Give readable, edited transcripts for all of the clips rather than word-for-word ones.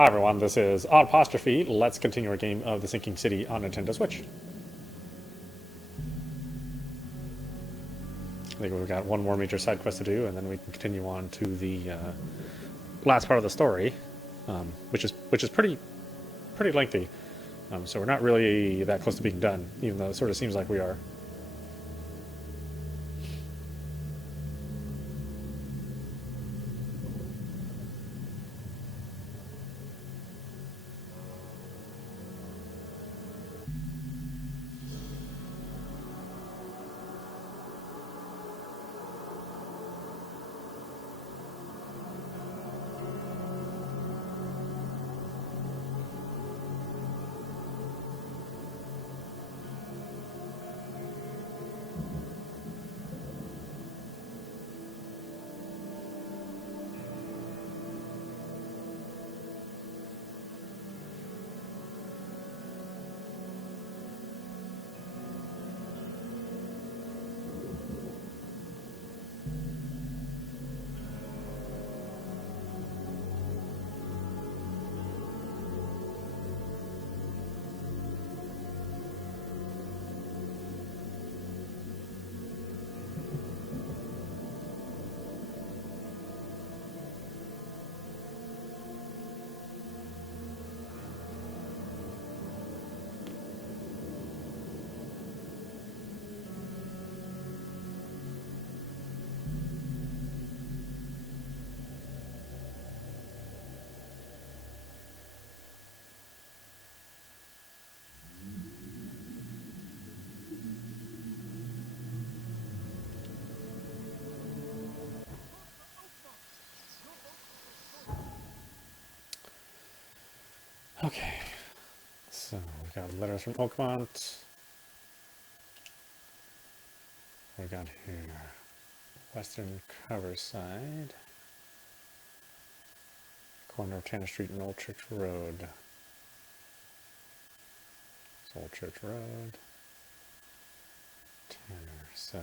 Hi everyone, this is Apostrophe. Let's continue our game of the Sinking City on Nintendo Switch. I think we've got one more major side quest to do, and then we can continue on to the last part of the story, which is pretty lengthy. So we're not really that close to being done, even though it sort of seems like we are. Okay, so we got letters from Oakmont. What we got here? Western cover side. Corner of Tanner Street and Old Church Road. It's Old Church Road. Tanner, so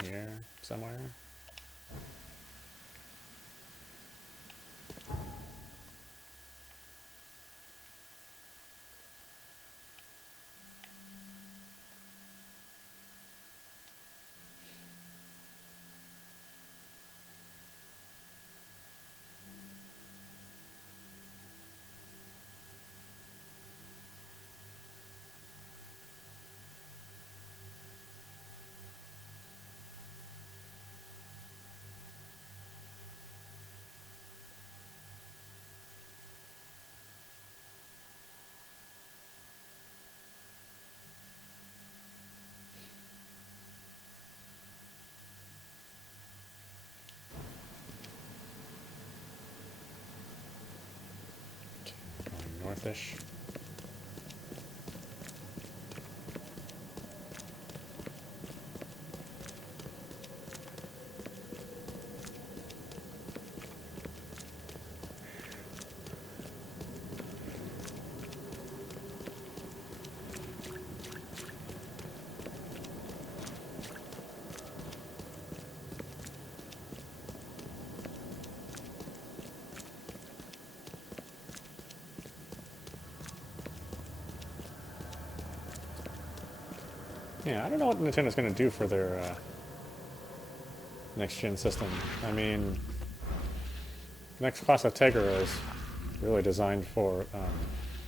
in here somewhere. Northish. Yeah, I don't know what Nintendo's going to do for their next-gen system. I mean, next class of Tegra is really designed for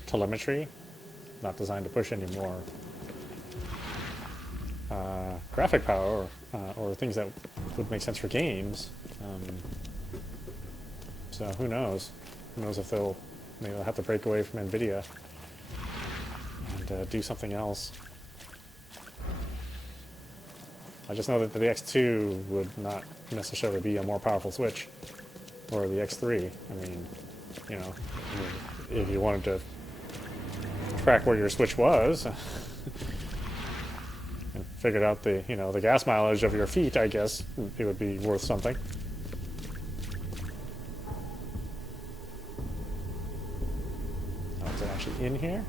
telemetry, not designed to push any more graphic power or things that would make sense for games. So who knows? Who knows if maybe they'll have to break away from NVIDIA and do something else. I just know that the X2 would not necessarily be a more powerful Switch, or the X3. I mean, you know, if you wanted to track where your Switch was and figured out the gas mileage of your feet, I guess it would be worth something. Oh, is it actually in here?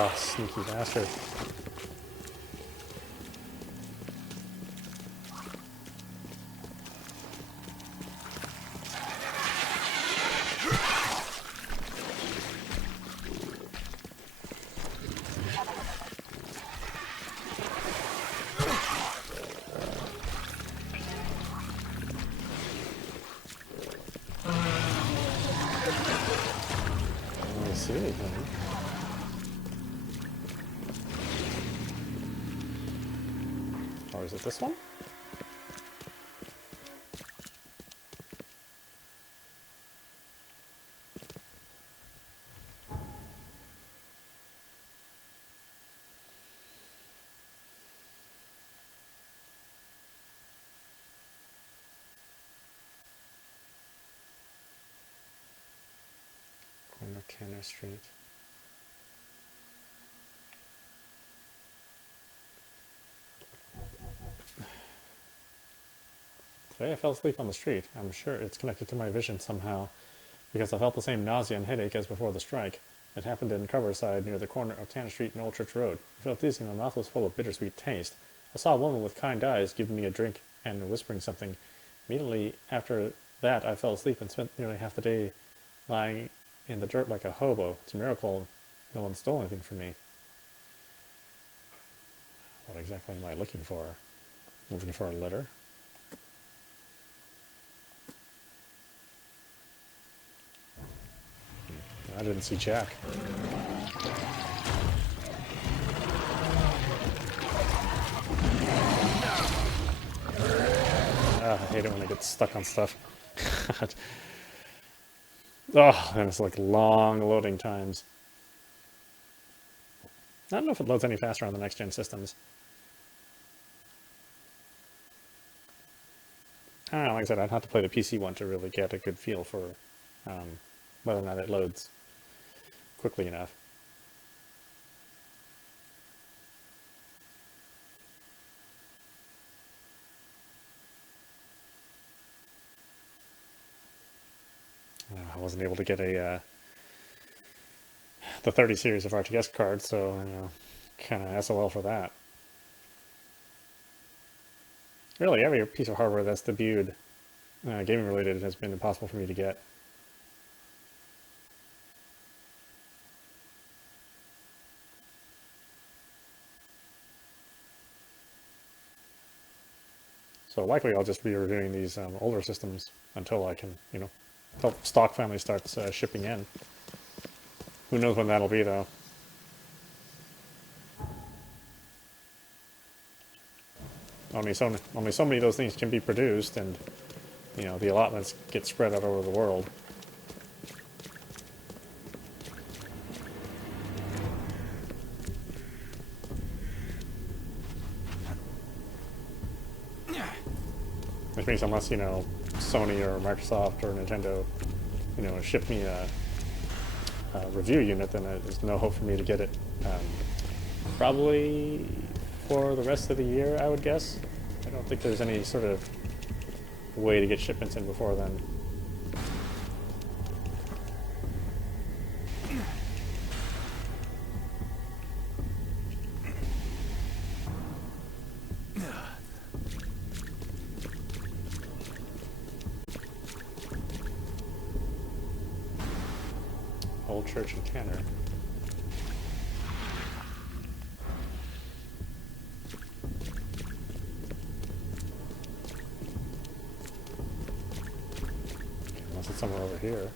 Oh, sneaky bastard. I don't see anything. Or is it this one? Corner Canner Street. Today I fell asleep on the street. I'm sure it's connected to my vision somehow, because I felt the same nausea and headache as before the strike. It happened in Coverside near the corner of Tanner Street and Old Church Road. I felt dizzy and my mouth was full of bittersweet taste. I saw a woman with kind eyes giving me a drink and whispering something. Immediately after that I fell asleep and spent nearly half the day lying in the dirt like a hobo. It's a miracle no one stole anything from me. What exactly am I looking for? Looking for a letter? I didn't see Jack. I hate it when I get stuck on stuff. Oh, and it's like long loading times. I don't know if it loads any faster on the next gen systems. I don't know, like I said, I'd have to play the PC one to really get a good feel for whether or not it loads quickly enough. I wasn't able to get a the 30 series of RTS cards, so you know, kind of SOL for that. Really, every piece of hardware that's debuted gaming related has been impossible for me to get. So likely I'll just be reviewing these older systems until I can, you know, until stock finally starts shipping in. Who knows when that'll be, though. Only so many of those things can be produced, and you know the allotments get spread out over the world. Which means unless, you know, Sony or Microsoft or Nintendo, you know, ship me a review unit, then there's no hope for me to get it. Probably for the rest of the year, I would guess. I don't think there's any sort of way to get shipments in before then. Old Church in Tanner. Unless it's somewhere over here.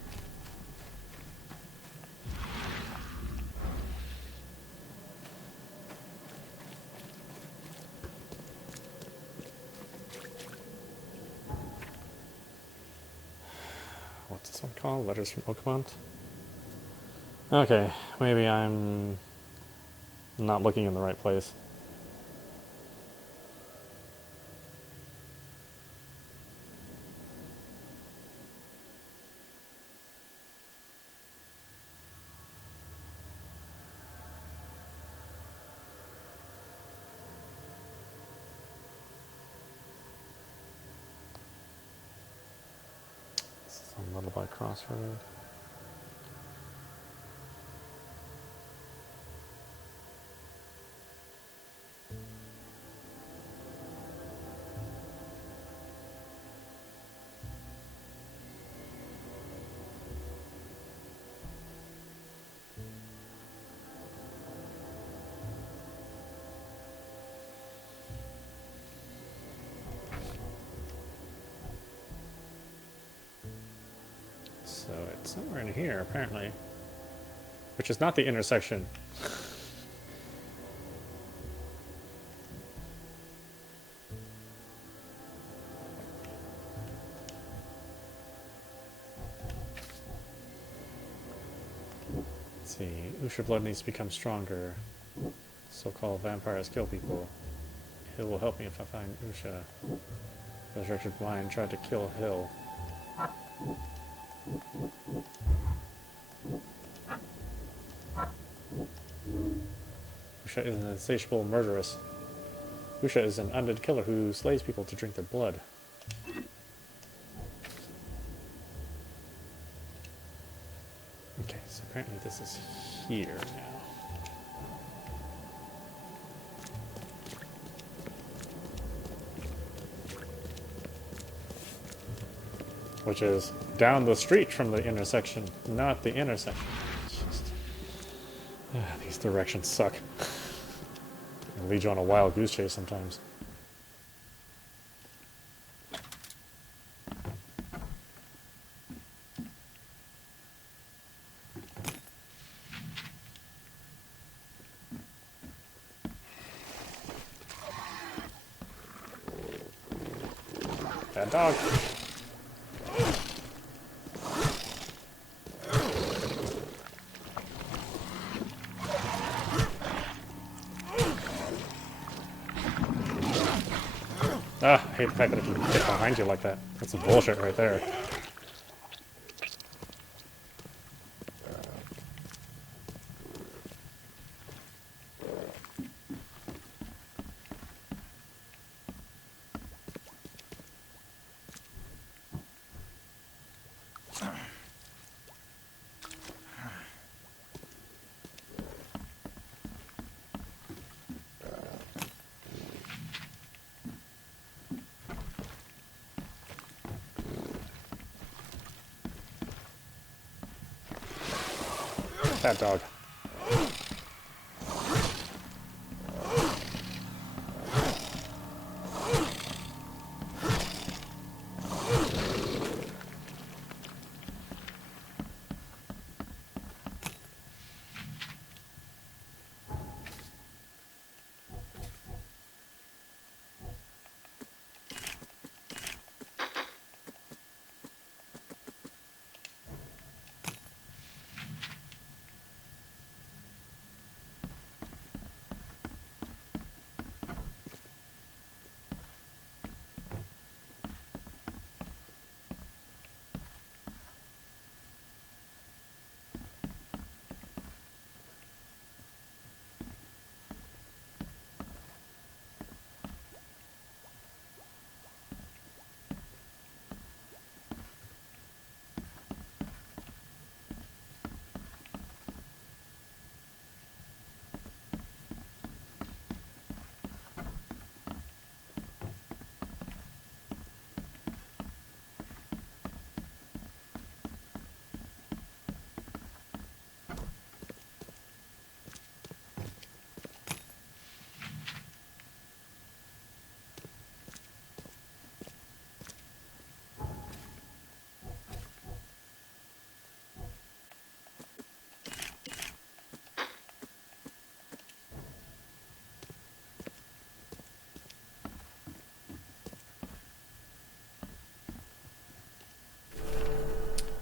What's this one called? Letters from Oakmont? Okay, maybe I'm not looking in the right place. Some Lullaby Crossroad. it's somewhere in here, apparently. Which is not the intersection. Let's see. Usha blood needs to become stronger. So-called vampires kill people. Hill will help me if I find Usha. Resurrected Blind tried to kill Hill. Usha is an insatiable murderess. Usha is an undead killer who slays people to drink their blood. Okay, so apparently this is here now. Which is down the street from the intersection, not the intersection. These directions suck. They lead you on a wild goose chase sometimes. Bad dog. Ah, I hate the fact that it can get behind you like that. That's some bullshit right there. Bad dog.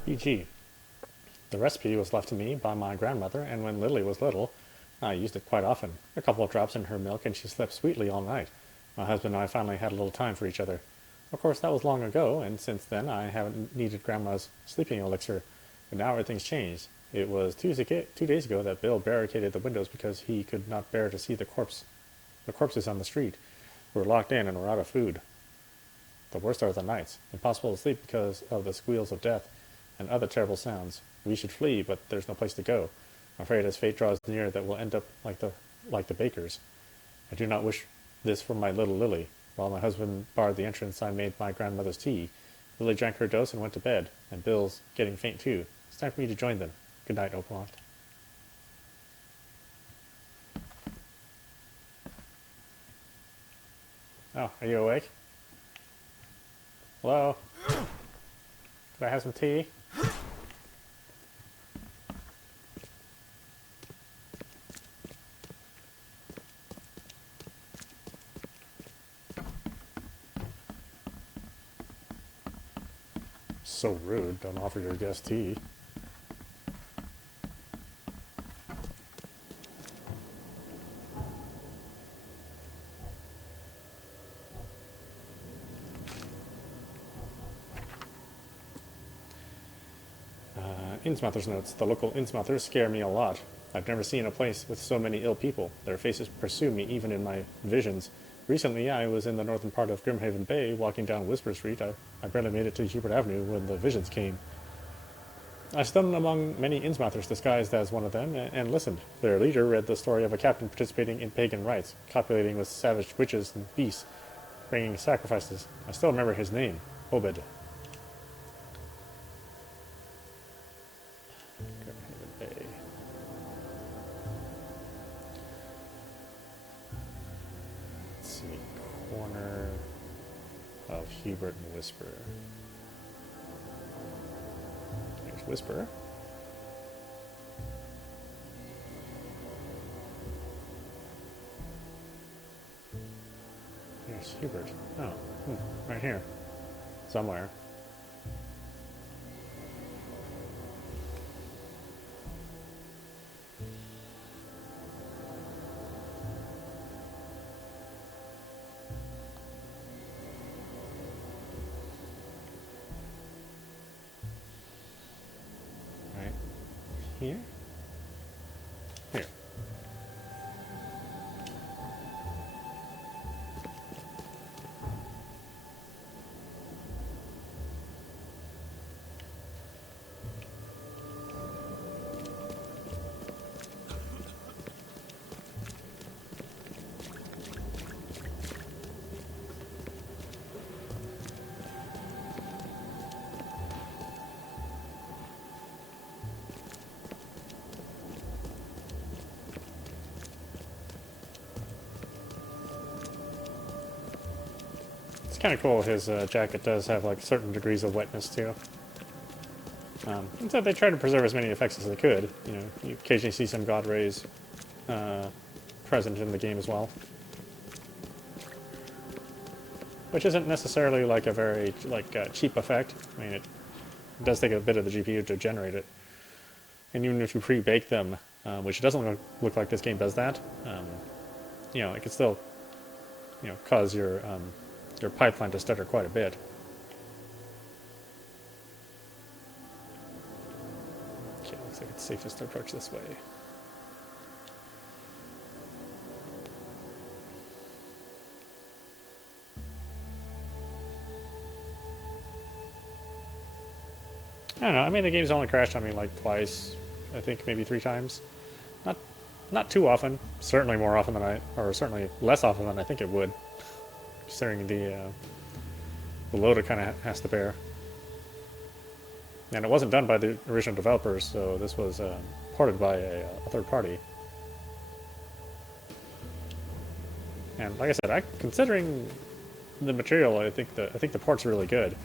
E.g. The recipe was left to me by my grandmother, and when Lily was little, I used it quite often. A couple of drops in her milk, and she slept sweetly all night. My husband and I finally had a little time for each other. Of course, that was long ago, and since then I haven't needed Grandma's sleeping elixir. But now everything's changed. It was 2 days ago that Bill barricaded the windows because he could not bear to see the corpses on the street. We're locked in and we're out of food. The worst are the nights. Impossible to sleep because of the squeals of death and other terrible sounds. We should flee, but there's no place to go. I'm afraid as fate draws near that we'll end up like the bakers. I do not wish this for my little Lily. While my husband barred the entrance, I made my grandmother's tea. Lily drank her dose and went to bed, and Bill's getting faint too. It's time for me to join them. Good night, Oakmont. Oh, are you awake? Hello? Could I have some tea? So rude. Don't offer your guest tea. Innsmouthers notes. The local Innsmouthers scare me a lot. I've never seen a place with so many ill people. Their faces pursue me even in my visions. Recently, I was in the northern part of Grimhaven Bay, walking down Whisper Street. I barely made it to Hubert Avenue when the visions came. I stumbled among many Innsmouthers disguised as one of them, and listened. Their leader read the story of a captain participating in pagan rites, copulating with savage witches and beasts, bringing sacrifices. I still remember his name, Obed. Grimhaven Bay. Let's see, corner of Hubert and Whisper. There's Whisper. There's Hubert. Oh, right here. Somewhere. Right here? Here. It's kind of cool. His jacket does have like certain degrees of wetness too. And so they try to preserve as many effects as they could. You know, you occasionally see some god rays present in the game as well, which isn't necessarily like a very cheap effect. I mean, it does take a bit of the GPU to generate it, and even if you pre-bake them, which doesn't look like this game does that, you know, it could still, you know, cause your pipeline to stutter quite a bit. Okay, looks like it's safest to approach this way. I don't know. I mean, the game's only crashed on me like twice. I think maybe 3 times. Not too often. Certainly more often than or certainly less often than I think it would, considering the load it kind of has to bear. And it wasn't done by the original developers, so this was ported by a third party. And like I said, considering the material, I think the port's really good.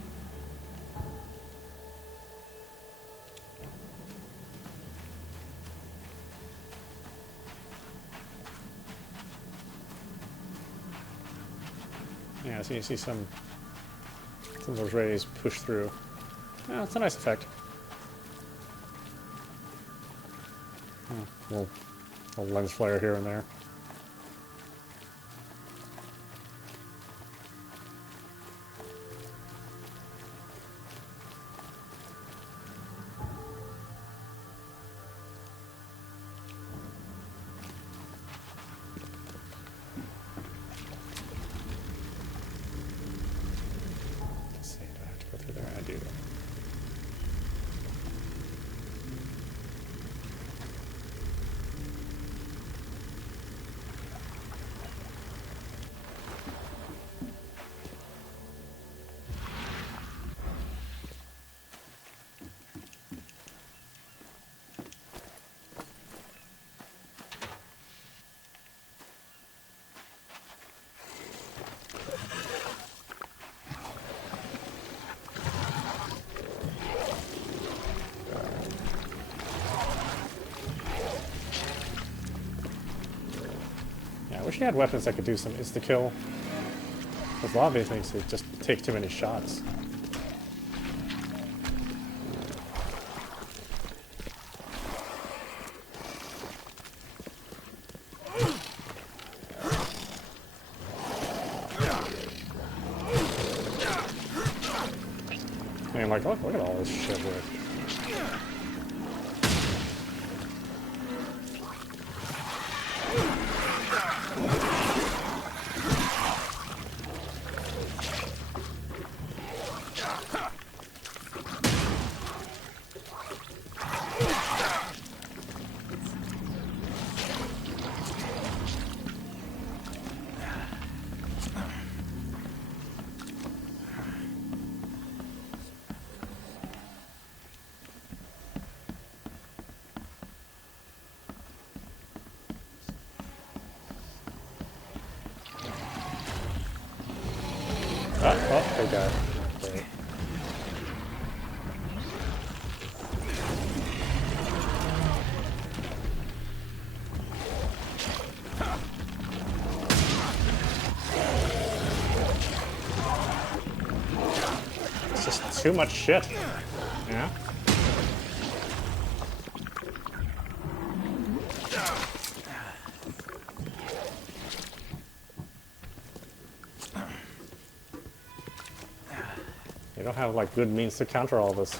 Yeah, so you see some of those rays push through. Yeah, it's a nice effect. Little lens flare here and there. I wish you had weapons that could do some insta-kill. Because a lot of these things, it just takes too many shots. like, look at all this shit here. Oh, they got it. Okay. It's just too much shit. Yeah? You don't have, like, good means to counter all this.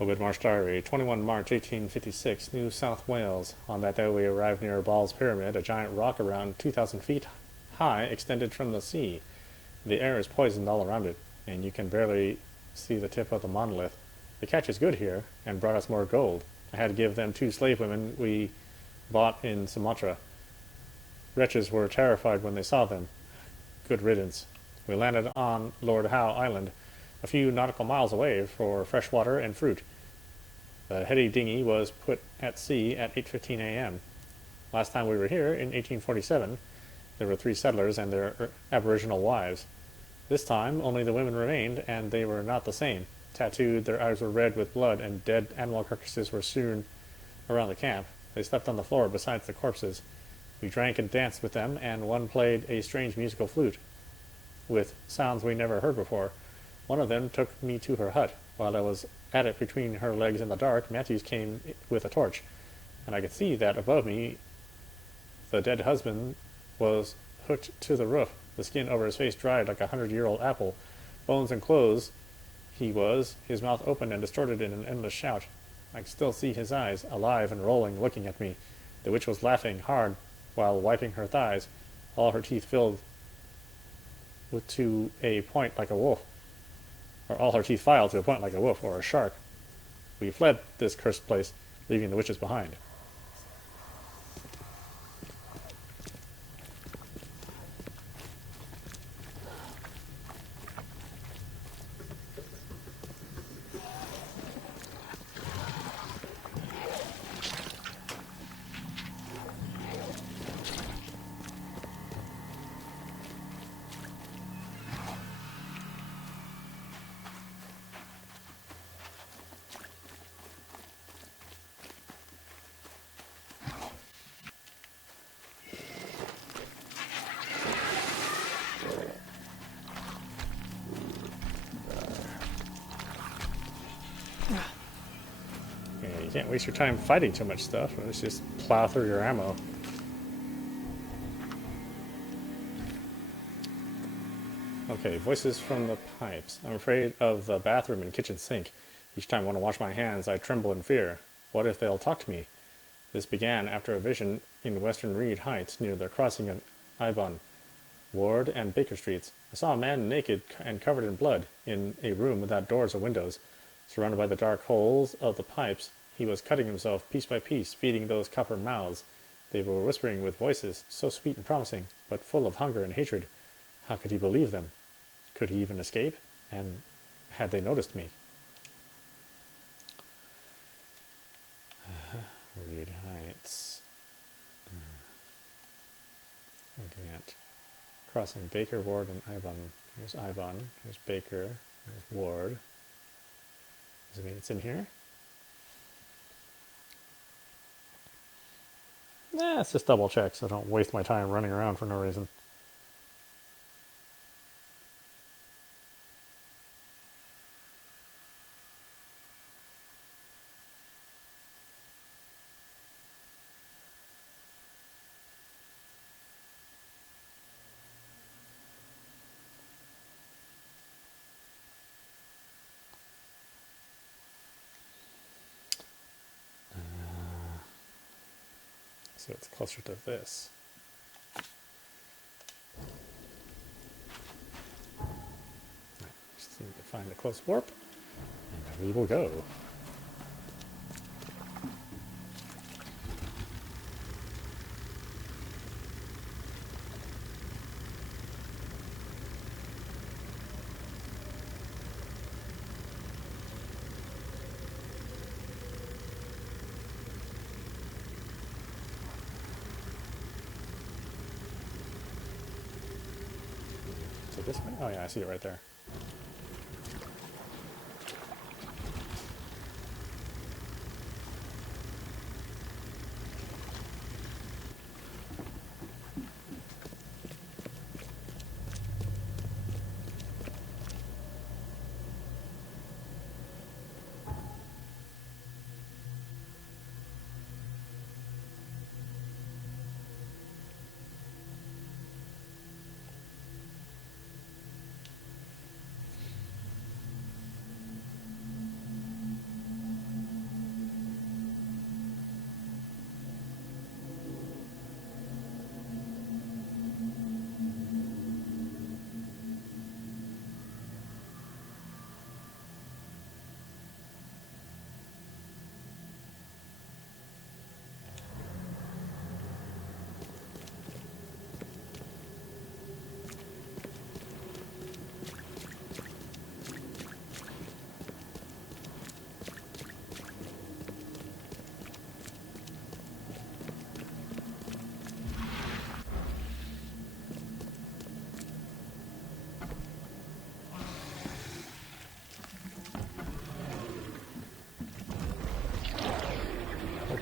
Obed Marsh Diary, 21 March 1856, New South Wales. On that day we arrived near Ball's Pyramid, a giant rock around 2,000 feet high extended from the sea. The air is poisoned all around it, and you can barely see the tip of the monolith. The catch is good here, and brought us more gold. I had to give them 2 slave women we bought in Sumatra. Wretches were terrified when they saw them. Good riddance. We landed on Lord Howe Island, a few nautical miles away, for fresh water and fruit. The heady dinghy was put at sea at 8:15 a.m. Last time we were here, in 1847, there were 3 settlers and their aboriginal wives. This time, only the women remained, and they were not the same. Tattooed, their eyes were red with blood, and dead animal carcasses were strewn around the camp. They slept on the floor beside the corpses. We drank and danced with them, and one played a strange musical flute, with sounds we never heard before. One of them took me to her hut. While I was at it between her legs in the dark, Matthews came with a torch, and I could see that above me the dead husband was hooked to the roof, the skin over his face dried like a 100-year-old apple. Bones and clothes he was, his mouth open and distorted in an endless shout. I could still see his eyes, alive and rolling, looking at me. The witch was laughing hard while wiping her thighs, all her teeth filled to a point like a wolf. Or all her teeth filed to a point like a wolf or a shark. We fled this cursed place, leaving the witches behind. You can't waste your time fighting too much stuff. Let's just plow through your ammo. Okay, voices from the pipes. I'm afraid of the bathroom and kitchen sink. Each time I want to wash my hands, I tremble in fear. What if they'll talk to me? This began after a vision in Western Reed Heights near the crossing of Ibon, Ward, and Baker Streets. I saw a man naked and covered in blood in a room without doors or windows. Surrounded by the dark holes of the pipes, he was cutting himself piece by piece, feeding those copper mouths. They were whispering with voices, so sweet and promising, but full of hunger and hatred. How could he believe them? Could he even escape? And had they noticed me? Reed Heights. Looking at crossing Baker, Ward, and Ibon. Here's Ibon. Here's Baker. Here's Ward. Does it mean it's in here? Nah, let's just double check so I don't waste my time running around for no reason. So it's closer to this. Just need to find the close warp, and we will go. So this way? Oh yeah, I see it right there.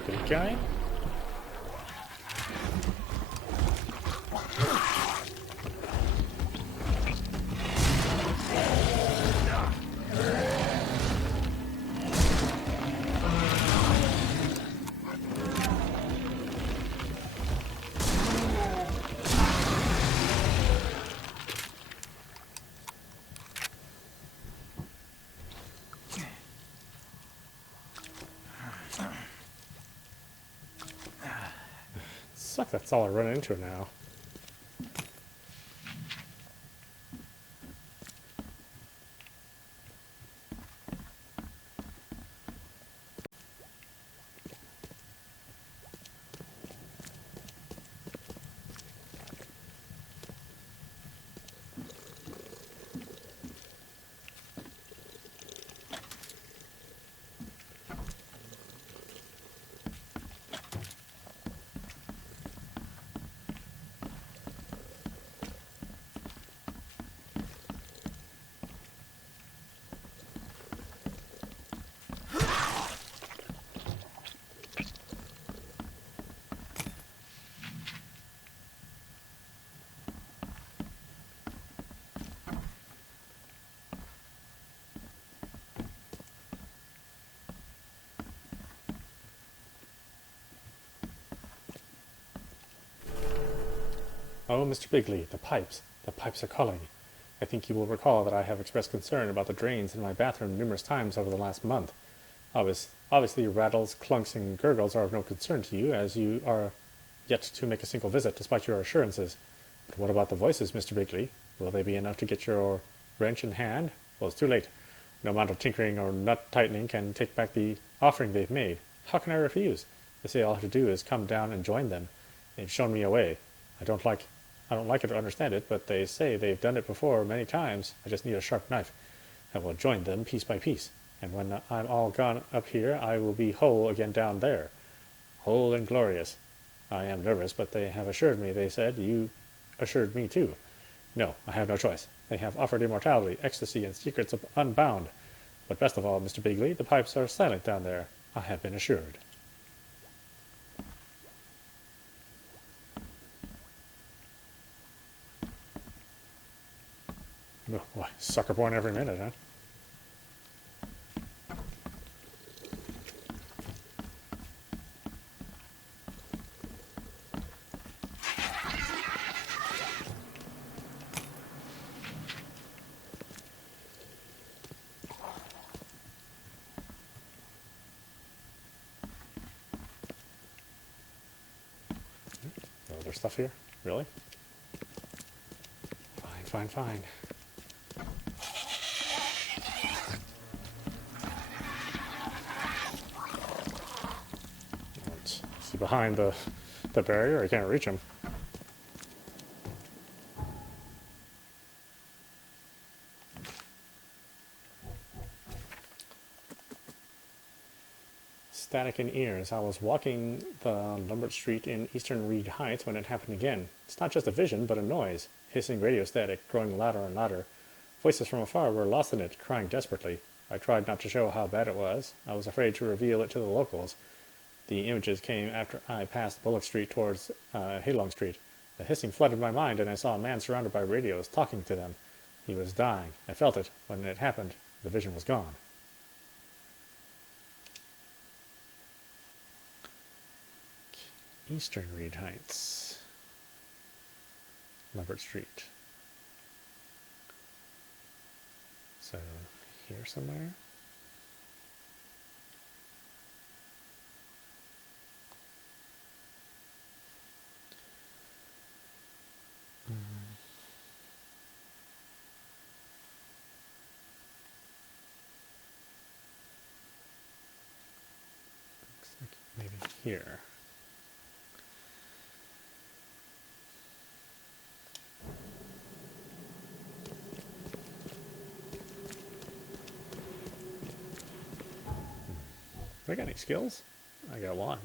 Big guy? Suck, that's all I run into now. Oh, Mr. Bigley, the pipes. The pipes are calling. I think you will recall that I have expressed concern about the drains in my bathroom numerous times over the last month. Obviously, rattles, clunks, and gurgles are of no concern to you, as you are yet to make a single visit, despite your assurances. But what about the voices, Mr. Bigley? Will they be enough to get your wrench in hand? Well, it's too late. No amount of tinkering or nut tightening can take back the offering they've made. How can I refuse? They say all I have to do is come down and join them. They've shown me a way. I don't like it or understand it, but they say they've done it before many times. I just need a sharp knife. I will join them piece by piece, and when I'm all gone up here, I will be whole again down there. Whole and glorious. I am nervous, but they have assured me, they said, you assured me too. No, I have no choice. They have offered immortality, ecstasy, and secrets unbound. But best of all, Mr. Bigley, the pipes are silent down there, I have been assured. Oh, boy, sucker born every minute, huh? Oh, there's stuff here? Really? Fine, fine, fine. Is he behind the barrier? I can't reach him. Static in ears. I was walking the Lombard Street in Eastern Reed Heights when it happened again. It's not just a vision, but a noise. Hissing radio static, growing louder and louder. Voices from afar were lost in it, crying desperately. I tried not to show how bad it was. I was afraid to reveal it to the locals. The images came after I passed Bullock Street towards Halong Street. The hissing flooded my mind, and I saw a man surrounded by radios, talking to them. He was dying. I felt it. When it happened, the vision was gone. Eastern Reed Heights. Lombard Street. So, here somewhere? Looks like maybe here. Do I got any skills? I got one.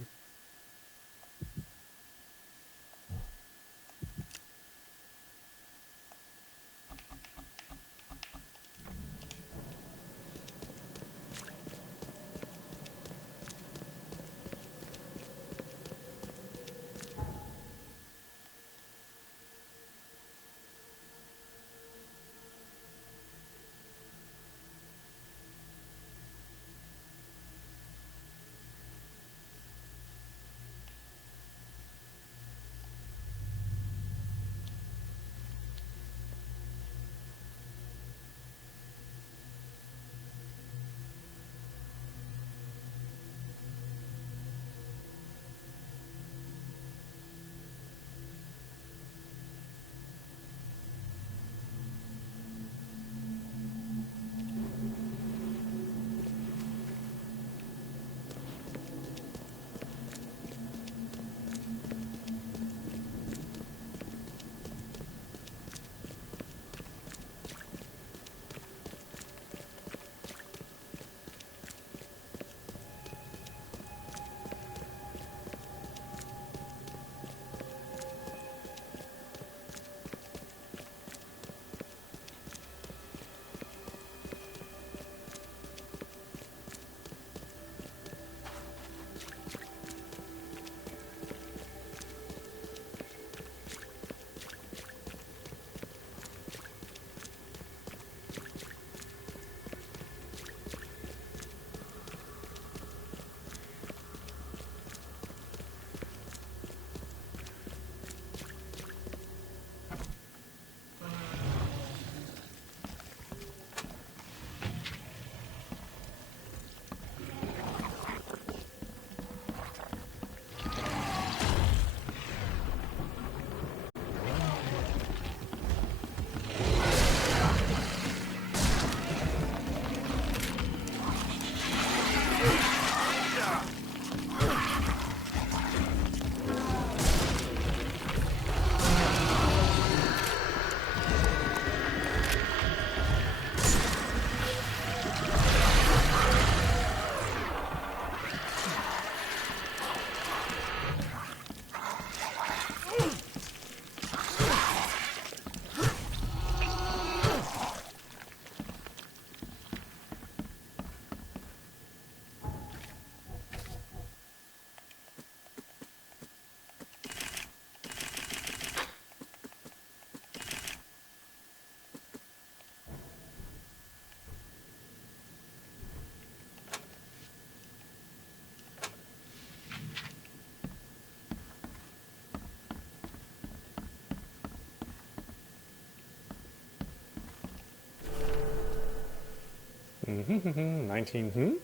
19,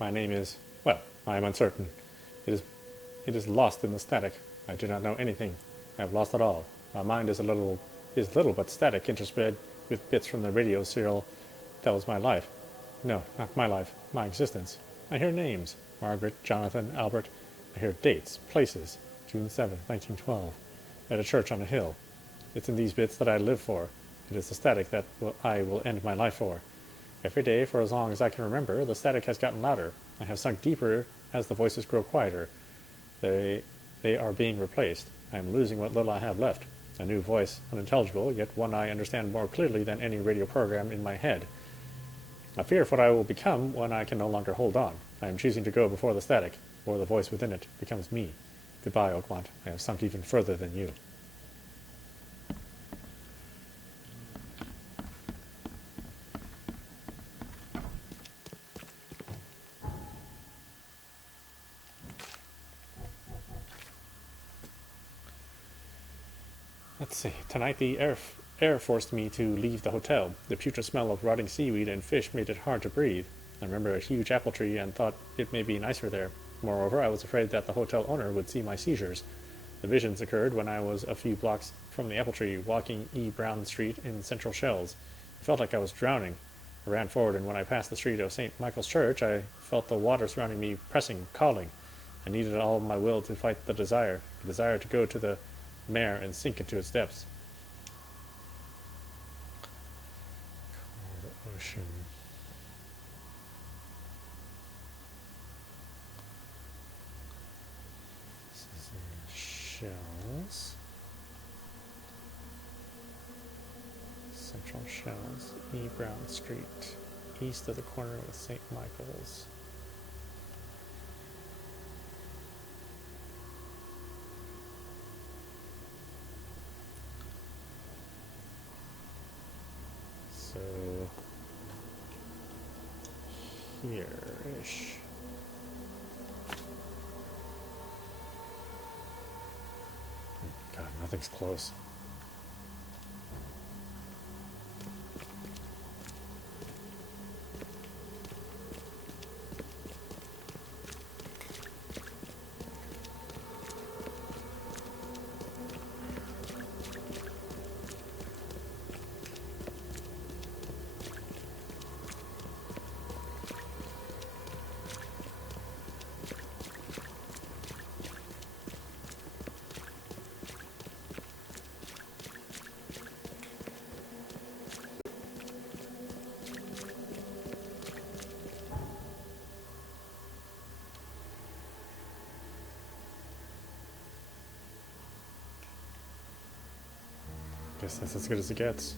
My name is, well, I am uncertain. It is lost in the static. I do not know anything. I have lost it all. My mind is little but static, interspread with bits from the radio serial that was my life. No, not my life, my existence. I hear names. Margaret, Jonathan, Albert. I hear dates, places. June 7th, 1912. At a church on a hill. It's in these bits that I live for. It is the static that I will end my life for. Every day, for as long as I can remember, the static has gotten louder. I have sunk deeper as the voices grow quieter. They are being replaced. I am losing what little I have left. A new voice, unintelligible, yet one I understand more clearly than any radio program in my head. I fear of what I will become when I can no longer hold on. I am choosing to go before the static, or the voice within it becomes me. Goodbye, Oakmont. I have sunk even further than you. Let's see. Tonight the air forced me to leave the hotel. The putrid smell of rotting seaweed and fish made it hard to breathe. I remember a huge apple tree and thought it may be nicer there. Moreover, I was afraid that the hotel owner would see my seizures. The visions occurred when I was a few blocks from the apple tree, walking E. Brown Street in Central Shells. I felt like I was drowning. I ran forward, and when I passed the street of St. Michael's Church, I felt the water surrounding me, pressing, calling. I needed all my will to fight the desire to go to the mare and sink into its depths. Cold ocean. This is in Shells. Central Shells, E. Brown Street, east of the corner with St. Michael's. So here-ish. God, nothing's close. Guess that's as good as it gets.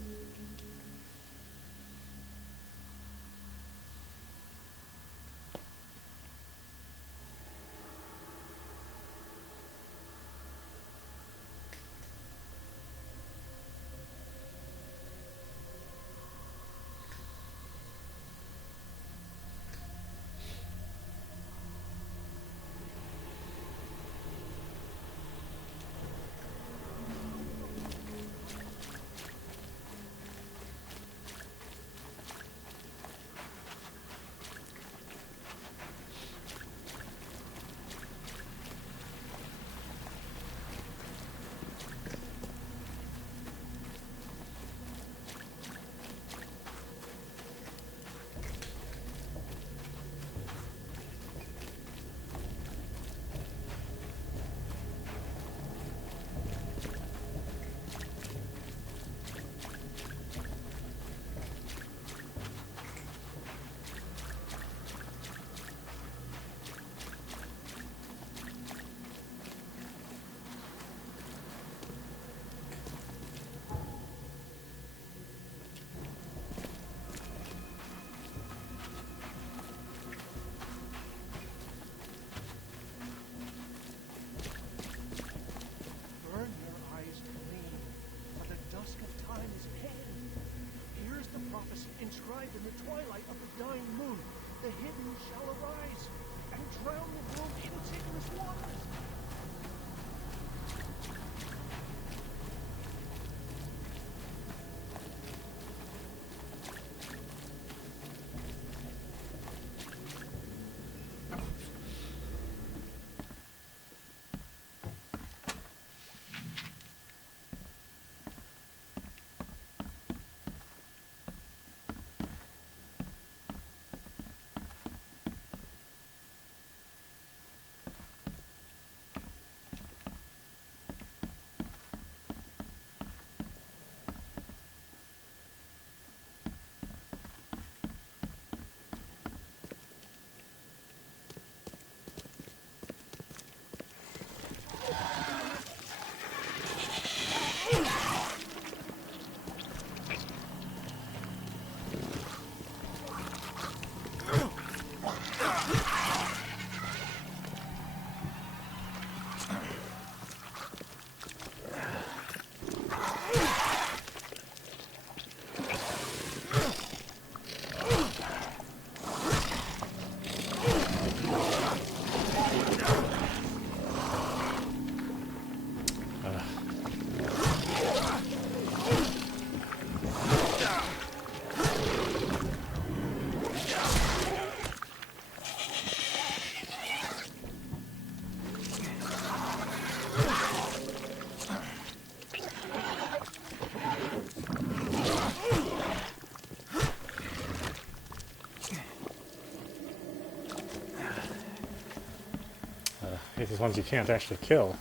hate these ones you can't actually kill.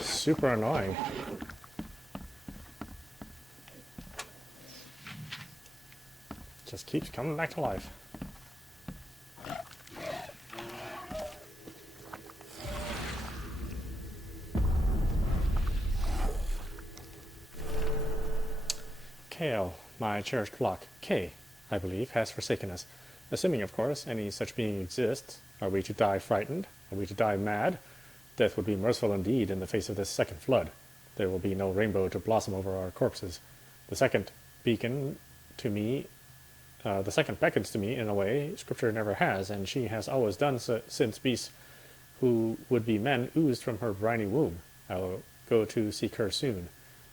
Super annoying. Just keeps coming back to life. Kale, my cherished flock. K, I believe, has forsaken us. Assuming, of course, any such being exists. Are we to die frightened? Are we to die mad? Death would be merciful indeed in the face of this second flood. There will be no rainbow to blossom over our corpses. The second beacon to me, the second beckons to me in a way Scripture never has, and she has always done so since beasts who would be men oozed from her briny womb. I will go to seek her soon,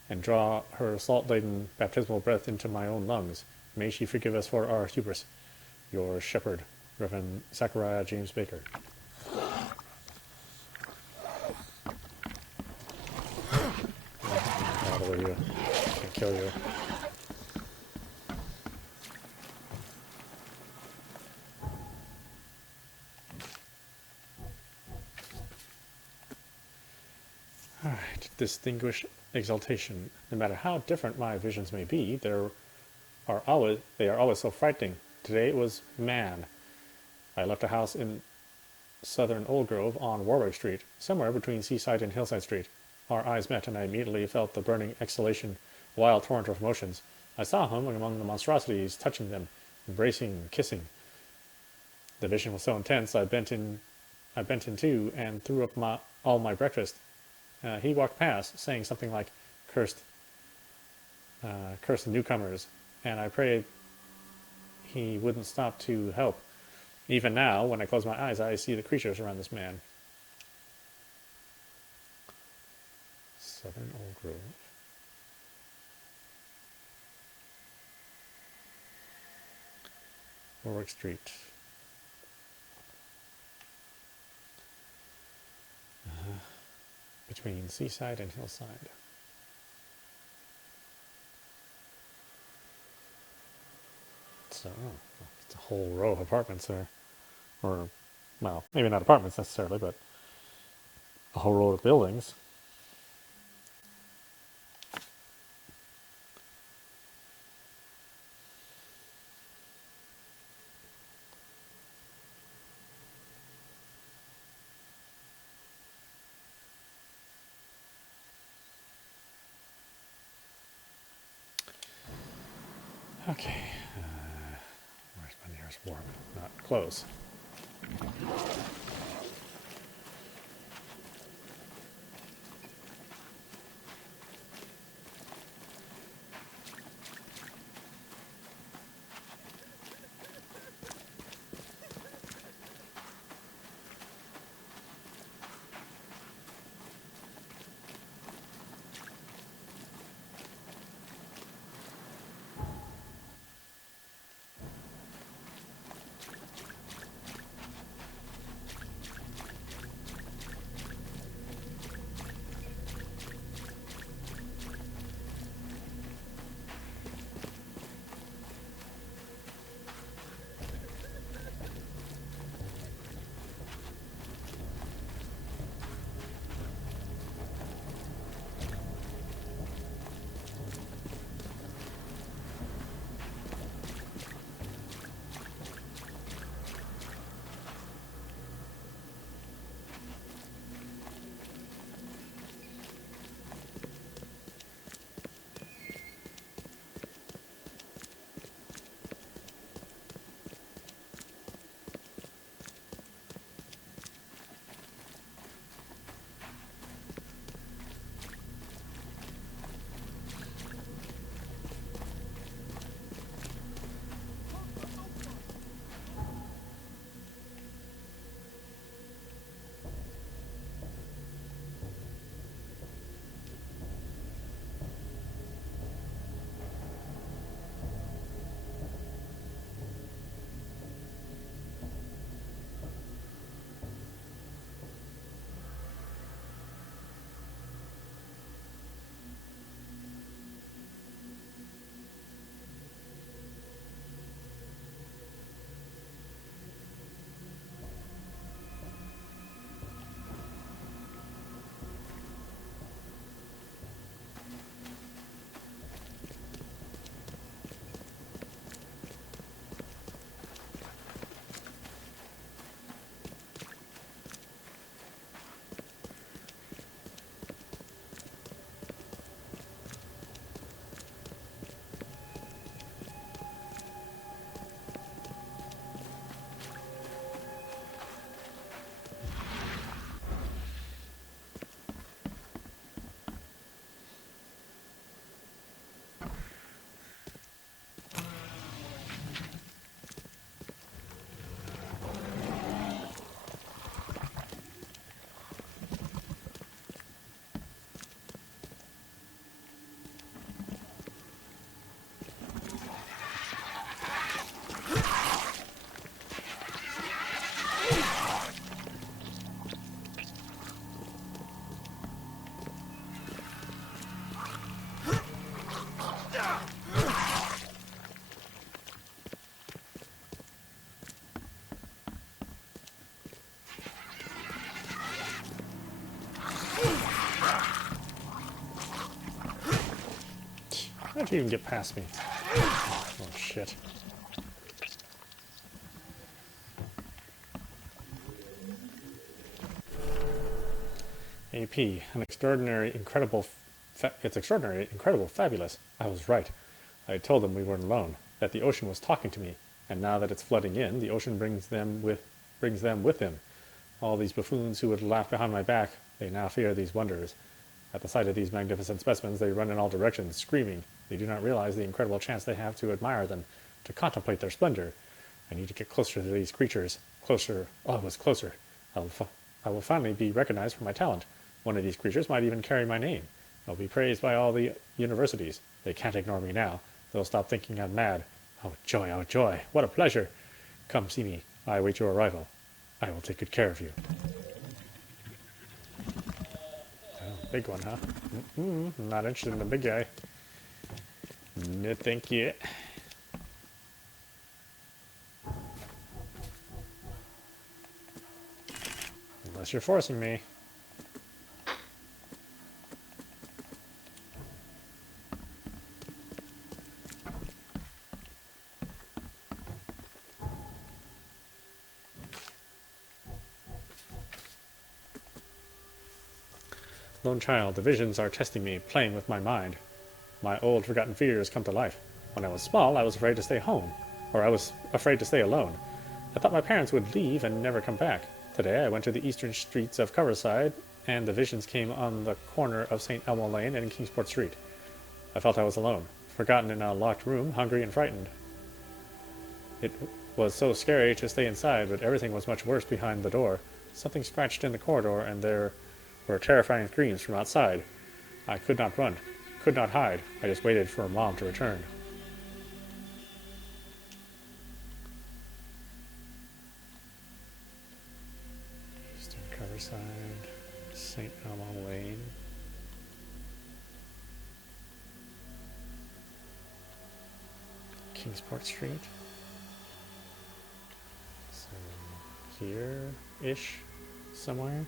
and draw her salt-laden baptismal breath into my own lungs. May she forgive us for our hubris. Your shepherd, Reverend Zachariah James Baker. Out over you. I can kill you. Alright, distinguished exaltation. No matter how different my visions may be, they are always so frightening. Today it was man. I left a house in southern Old Grove on Warwick Street, somewhere between Seaside and Hillside Street. Our eyes met, and I immediately felt the burning exhalation, wild torrent of emotions. I saw him among the monstrosities, touching them, embracing, kissing. The vision was so intense, I bent in two and threw up all my breakfast. He walked past, saying something like, curse the newcomers, and I prayed he wouldn't stop to help. Even now, when I close my eyes, I see the creatures around this man. Southern Old Grove. Warwick Street. Between Seaside and Hillside. So, it's a whole row of apartments there. Or, well, maybe not apartments necessarily, but a whole row of buildings. Okay, where's my nearest warp? Not close. How'd you even get past me? Oh, shit. AP, an extraordinary, incredible, it's extraordinary, incredible, fabulous. I was right. I had told them we weren't alone, that the ocean was talking to me, and now that it's flooding in, the ocean brings them with him. All these buffoons who would laugh behind my back, they now fear these wonders. At the sight of these magnificent specimens, they run in all directions, screaming. They do not realize the incredible chance they have to admire them, to contemplate their splendor. I need to get closer to these creatures. Closer, always closer. I will finally be recognized for my talent. One of these creatures might even carry my name. I'll be praised by all the universities. They can't ignore me now. They'll stop thinking I'm mad. Oh joy, oh joy, what a pleasure. Come see me. I await your arrival. I will take good care of you. Oh, big one, huh? Not interested in the big guy. No, thank you. Unless you're forcing me. Lone child, the visions are testing me, playing with my mind. My old forgotten fears come to life. When I was small, I was afraid to stay home, or I was afraid to stay alone. I thought my parents would leave and never come back. Today I went to the eastern streets of Coverside, and the visions came on the corner of St. Elmo Lane and Kingsport Street. I felt I was alone, forgotten in a locked room, hungry and frightened. It was so scary to stay inside, but everything was much worse behind the door. Something scratched in the corridor, and there were terrifying screams from outside. I could not run, could not hide. I just waited for Mom to return. Eastern Coverside, St. Elmo Lane. Kingsport Street. So here-ish, somewhere.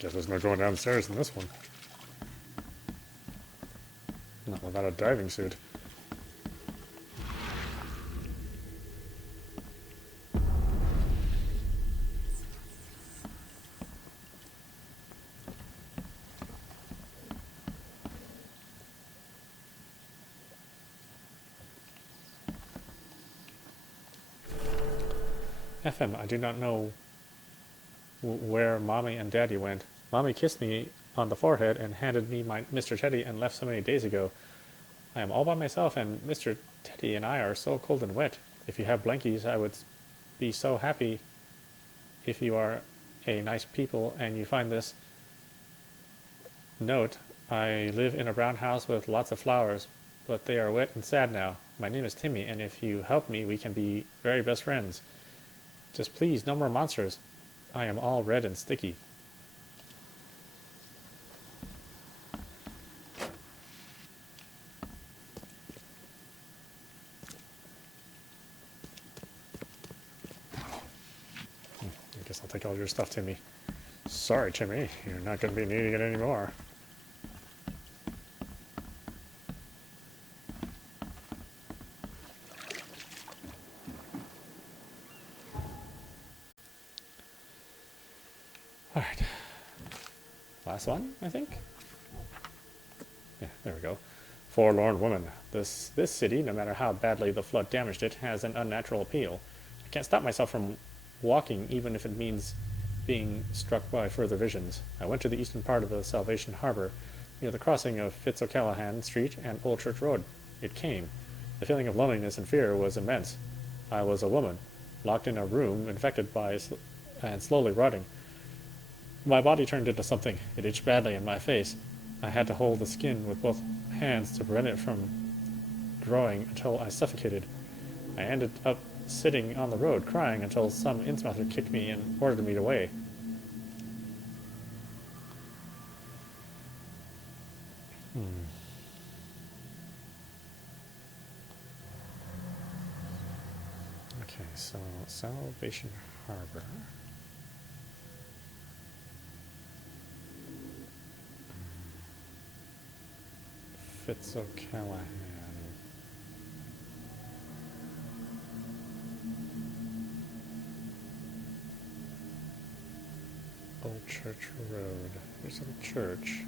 Guess there's no going downstairs in this one. Not without a diving suit. FM, I do not know where Mommy and Daddy went. Mommy kissed me on the forehead and handed me my Mr. Teddy and left so many days ago. I am all by myself, and Mr. Teddy and I are so cold and wet. If you have blankies, I would be so happy if you are a nice people and you find this note. I live in a brown house with lots of flowers, but they are wet and sad now. My name is Timmy, and if you help me, we can be very best friends. Just please, no more monsters. I am all red and sticky. I guess I'll take all your stuff, Timmy. Sorry, Timmy. You're not going to be needing it anymore. Alright. Last one, I think? Yeah, there we go. Forlorn woman. This city, no matter how badly the flood damaged it, has an unnatural appeal. I can't stop myself from walking, even if it means being struck by further visions. I went to the eastern part of the Salvation Harbor, near the crossing of Fitz'O'Callahan Street and Old Church Road. It came. The feeling of loneliness and fear was immense. I was a woman, locked in a room, infected by and slowly rotting. My body turned into something. It itched badly in my face. I had to hold the skin with both hands to prevent it from growing until I suffocated. I ended up sitting on the road, crying until some in-smouther kicked me and ordered me away. Okay, so Salvation Harbor. Fitz'O'Callahan. Old Church Road. Here's a church.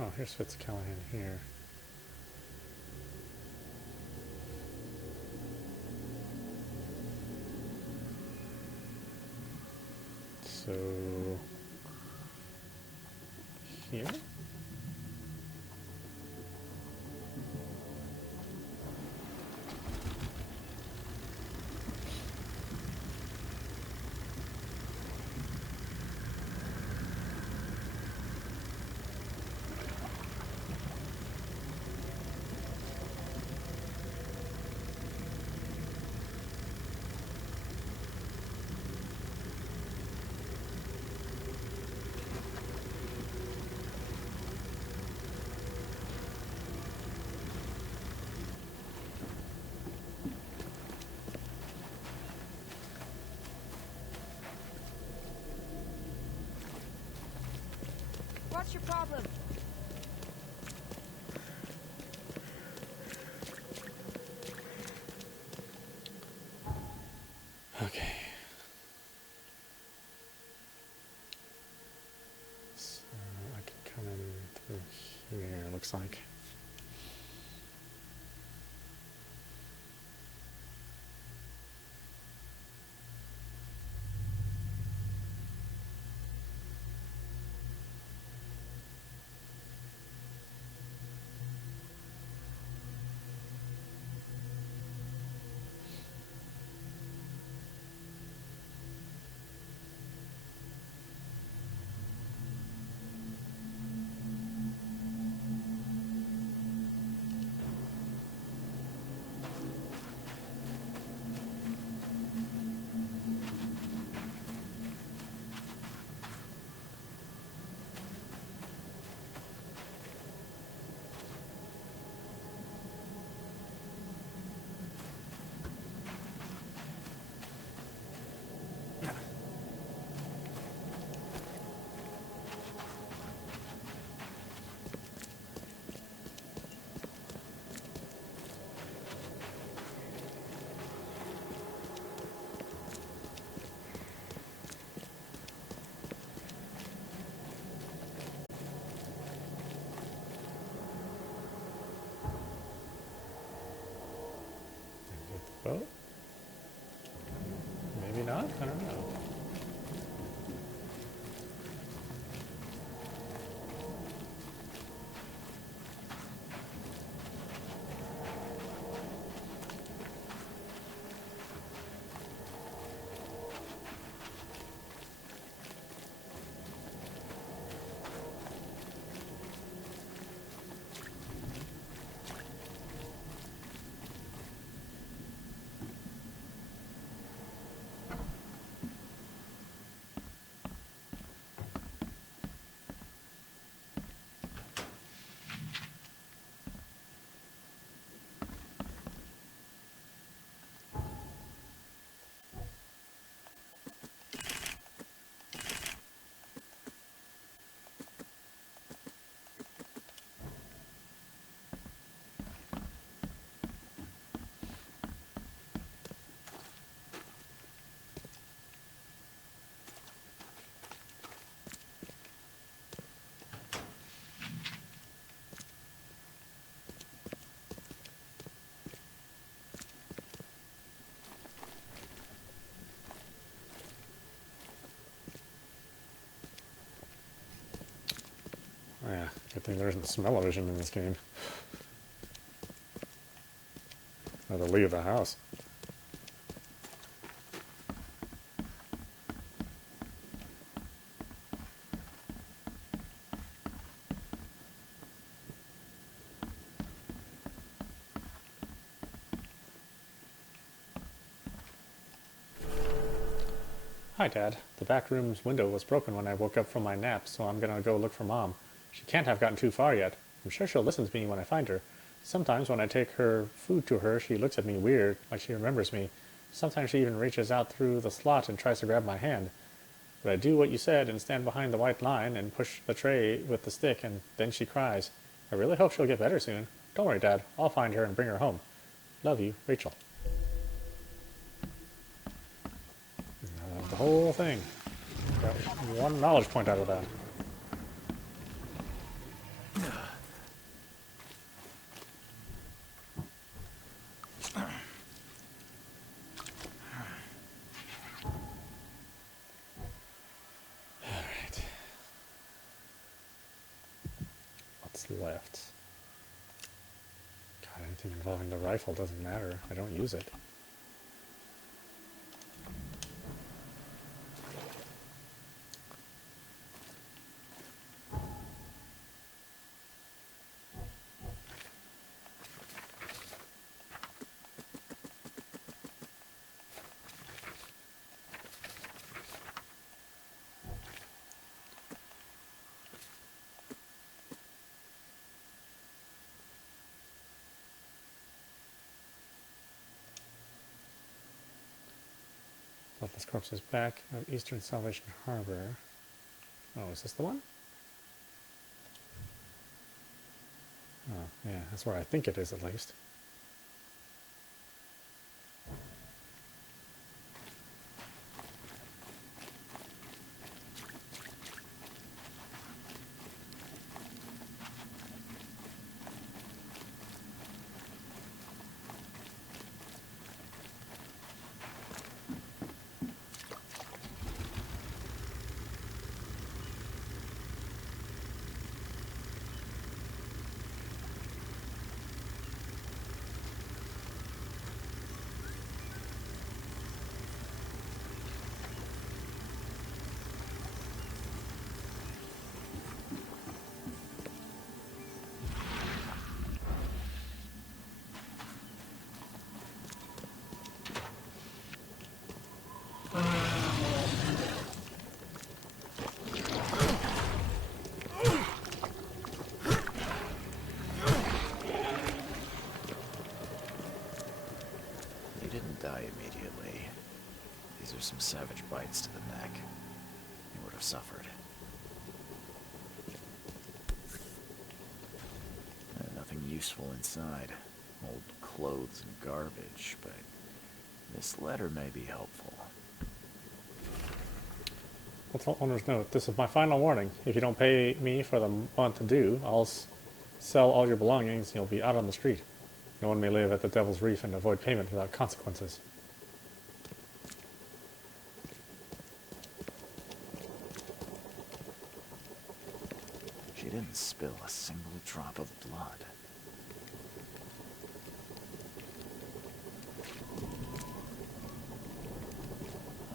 Oh, here's Fitz'O'Callahan here. So here. What's your problem? Okay. So I can come in through here, looks like. Well, maybe not? I don't know. Oh, yeah, good thing there isn't smell-o-vision in this game. I had to leave the house. Hi, Dad. The back room's window was broken when I woke up from my nap, so I'm gonna go look for Mom. She can't have gotten too far yet. I'm sure she'll listen to me when I find her. Sometimes when I take her food to her, she looks at me weird, like she remembers me. Sometimes she even reaches out through the slot and tries to grab my hand. But I do what you said and stand behind the white line and push the tray with the stick, and then she cries. I really hope she'll get better soon. Don't worry, Dad. I'll find her and bring her home. Love you, Rachel. The whole thing. Got one knowledge point out of that. Alright. What's left? God, anything involving the rifle doesn't matter. I don't use it. This corpse is back at Eastern Salvation Harbor. Oh, is this the one? Oh, yeah, that's where I think it is at least. Some savage bites to the neck. He would have suffered. Nothing useful inside. Old clothes and garbage, but this letter may be helpful. What's owner's note? This is my final warning. If you don't pay me for the month due, I'll sell all your belongings and you'll be out on the street. No one may live at the Devil's Reef and avoid payment without consequences. She didn't spill a single drop of blood.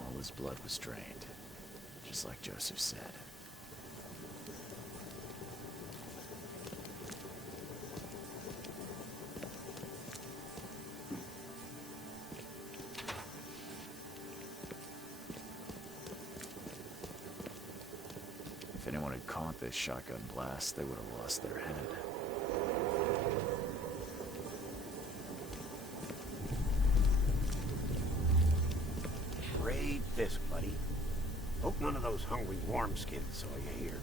All his blood was drained, just like Joseph said. If anyone had caught this shotgun blast, they would have lost their head. Raid this, buddy. Hope none of those hungry wormskins saw you here.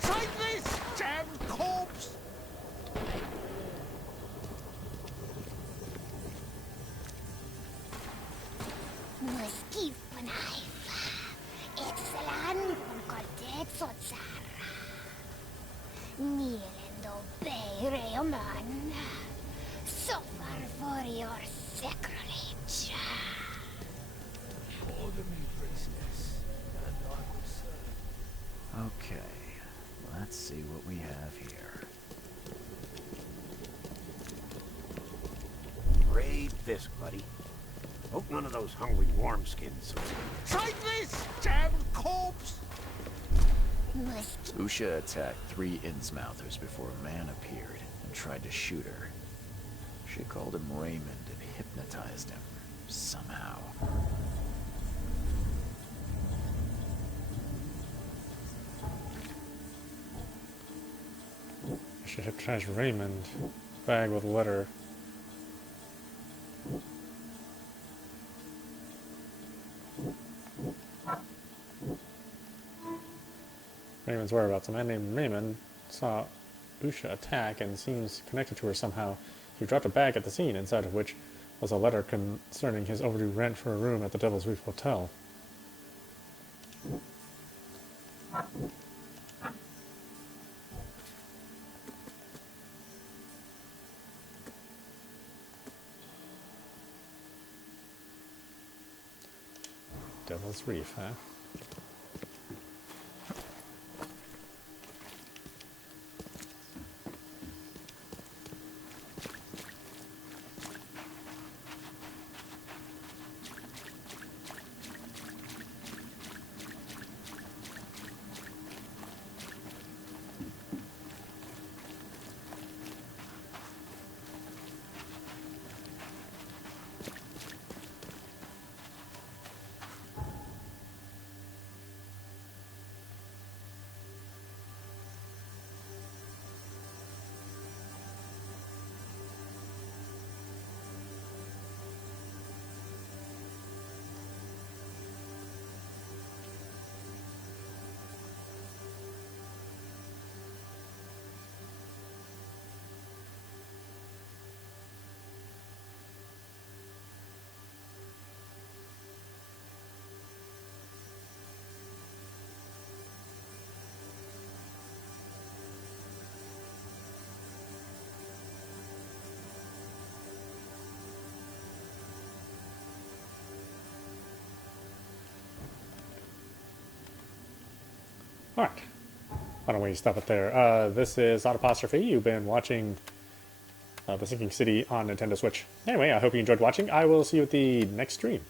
Take this, damn corpse! Muskif penaifa. Excellent konkordet sotsara. Nilendo beireoman. Suffer for your sacrilege. Order me, priestess, and I will serve. Okay, let's see what we have here. Raid this, buddy. Hope none of those hungry wormskins saw you. Take this, damn corpse! Muskif. Usha attacked 3 Innsmouthers before a man appeared and tried to shoot her. She called him Raymond and hypnotized him, somehow. I should hypnotize Raymond. Bag with a letter. Raymond's whereabouts. A man named Raymond saw Usha attack and seems connected to her somehow. He dropped a bag at the scene, inside of which was a letter concerning his overdue rent for a room at the Devil's Reef Hotel. Devil's Reef, huh? Alright. Why don't we stop it there? This is audap. You've been watching the Sinking City on Nintendo Switch. Anyway, I hope you enjoyed watching. I will see you at the next stream.